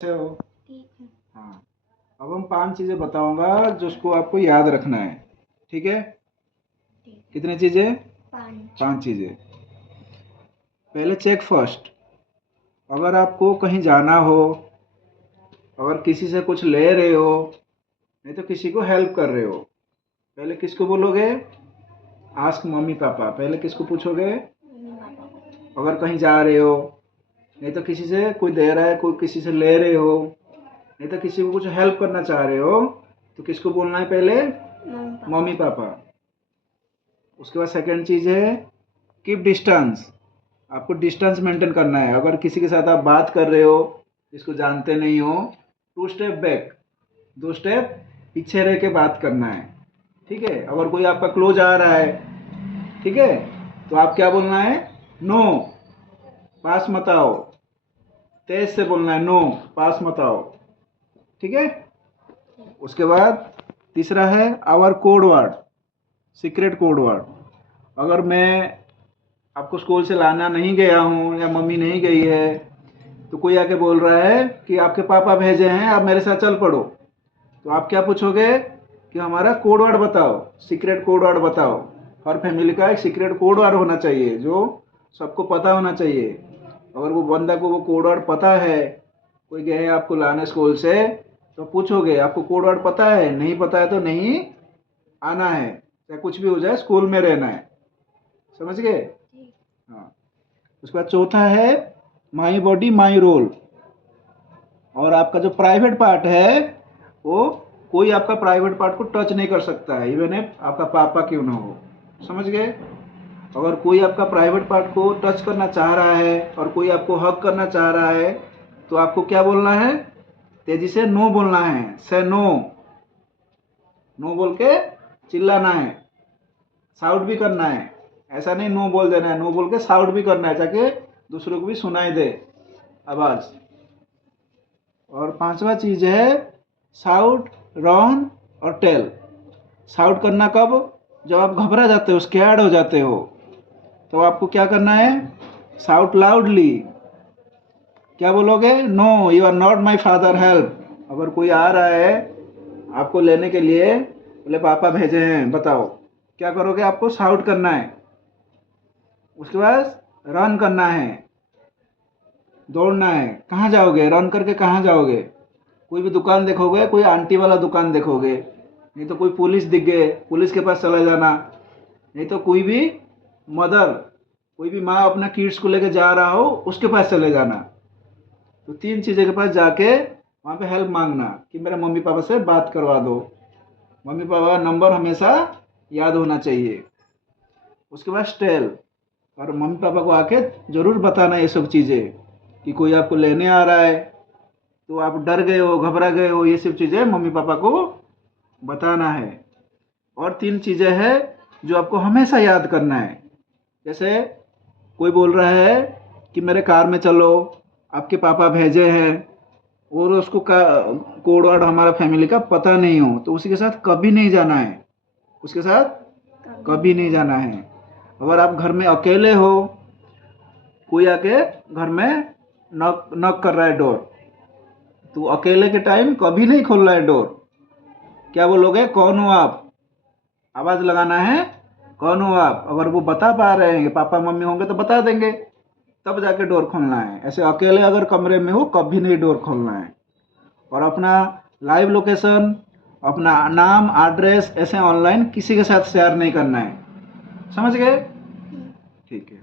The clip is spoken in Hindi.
कैसे हो? ठीक है। हाँ, अब हम 5 चीज़ें बताऊंगा जिसको आपको याद रखना है। ठीक है? ठीक है। कितनी चीज़ें? 5। 5 चीज़ें। पहले चेक फर्स्ट। अगर आपको कहीं जाना हो, अगर किसी से कुछ ले रहे हो, नहीं तो किसी को हेल्प कर रहे हो, पहले किसको बोलोगे? Ask mummy papa. पहले किसको पूछोगे? मम्मी पापा को। अगर कहीं जा रहे हो, नहीं तो किसी से कोई दे रहा है, कोई किसी से ले रहे हो, नहीं तो किसी को कुछ हेल्प करना चाह रहे हो, तो किसको बोलना है पहले? Mummy papa. उसके बाद सेकंड चीज़ है कीप डिस्टेंस। आपको डिस्टेंस मेंटेन करना है। अगर किसी के साथ आप बात कर रहे हो, जिसको जानते नहीं हो, 2 स्टेप बैक, 2 स्टेप पीछे रह के बात करना है। ठीक है? अगर कोई आपका क्लोज आ रहा है, ठीक है, तो आप क्या बोलना है? नो, पास मत आओ। तेज से बोलना है, नो, पास मत आओ। ठीक है? उसके बाद तीसरा है our code word, secret code word. अगर मैं आपको स्कूल से लाना नहीं गया हूँ या मम्मी नहीं गई है, तो कोई आके बोल रहा है कि आपके पापा भेजे हैं, आप मेरे साथ चल पड़ो, तो आप क्या पूछोगे कि हमारा कोड वर्ड बताओ, सीक्रेट कोड वर्ड बताओ। हर फैमिली का एक सीक्रेट कोड वर्ड होना चाहिए जो सबको पता होना चाहिए। अगर वो बंदा को वो कोड वर्ड पता है, कोई गए आपको लाने स्कूल से, तो पूछोगे आपको कोड वर्ड पता है? नहीं पता है तो नहीं आना है, चाहे कुछ भी हो जाए, स्कूल में रहना है। समझ गए? हाँ। उसके बाद चौथा है माई बॉडी माई रोल। और आपका जो प्राइवेट पार्ट है, वो कोई आपका प्राइवेट पार्ट को टच नहीं कर सकता है, इवन इफ आपका पापा क्यों ना हो। समझ गए? अगर कोई आपका प्राइवेट पार्ट को टच करना चाह रहा है और कोई आपको हक करना चाह रहा है, तो आपको क्या बोलना है? तेजी से नो बोलना है। से नो, नो बोल के चिल्लाना है, साउट भी करना है। ऐसा नहीं नो बोल देना है, नो बोल के साउट भी करना है ताकि दूसरों को भी सुनाई दे आवाज़। और पांचवा चीज़ है साउट, रन और टेल। साउट करना कब? जब आप घबरा जाते हो, स्कैर्ड हो जाते हो, तो आपको क्या करना है? Shout loudly. क्या बोलोगे? No, you are not my father, help. अगर कोई आ रहा है आपको लेने के लिए, बोले पापा भेजे हैं, बताओ, क्या करोगे? आपको साउट करना है। उसके बाद रन करना है, दौड़ना है। कहाँ जाओगे? रन करके कहाँ जाओगे? कोई भी दुकान देखोगे, कोई आंटी वाला दुकान देखोगे, नहीं तो कोई पुलिस दिख गए, पुलिस के पास चला जाना, नहीं तो कोई भी मदर, कोई भी माँ अपना किड्स को लेके जा रहा हो, उसके पास चले जाना। तो 3 चीज़ों के पास जाके वहाँ पे हेल्प मांगना कि मेरे मम्मी पापा से बात करवा दो। मम्मी पापा का नंबर हमेशा याद होना चाहिए। उसके बाद स्टेल, और मम्मी पापा को आके ज़रूर बताना ये सब चीज़ें कि कोई आपको लेने आ रहा है, तो आप डर गए हो, घबरा गए हो, ये सब चीज़ें मम्मी पापा को बताना है। और 3 चीज़ें हैं जो आपको हमेशा याद करना है। जैसे कोई बोल रहा है कि मेरे कार में चलो, आपके पापा भेजे हैं, और उसको का कोड वर्ड हमारा फैमिली का पता नहीं हो, तो उसी के साथ कभी नहीं जाना है। उसके साथ कभी नहीं जाना है। अगर आप घर में अकेले हो, कोई आके घर में नॉक नॉक कर रहा है डोर, तो अकेले के टाइम कभी नहीं खोलना है डोर। क्या बोलोगे? कौन हो आप? आवाज़ लगाना है, कौन हो आप? अगर वो बता पा रहे हैं, पापा मम्मी होंगे तो बता देंगे, तब जाके डोर खोलना है। ऐसे अकेले अगर कमरे में हो, कभी नहीं डोर खोलना है। और अपना लाइव लोकेशन, अपना नाम, एड्रेस ऐसे ऑनलाइन किसी के साथ शेयर नहीं करना है। समझ गए? ठीक है।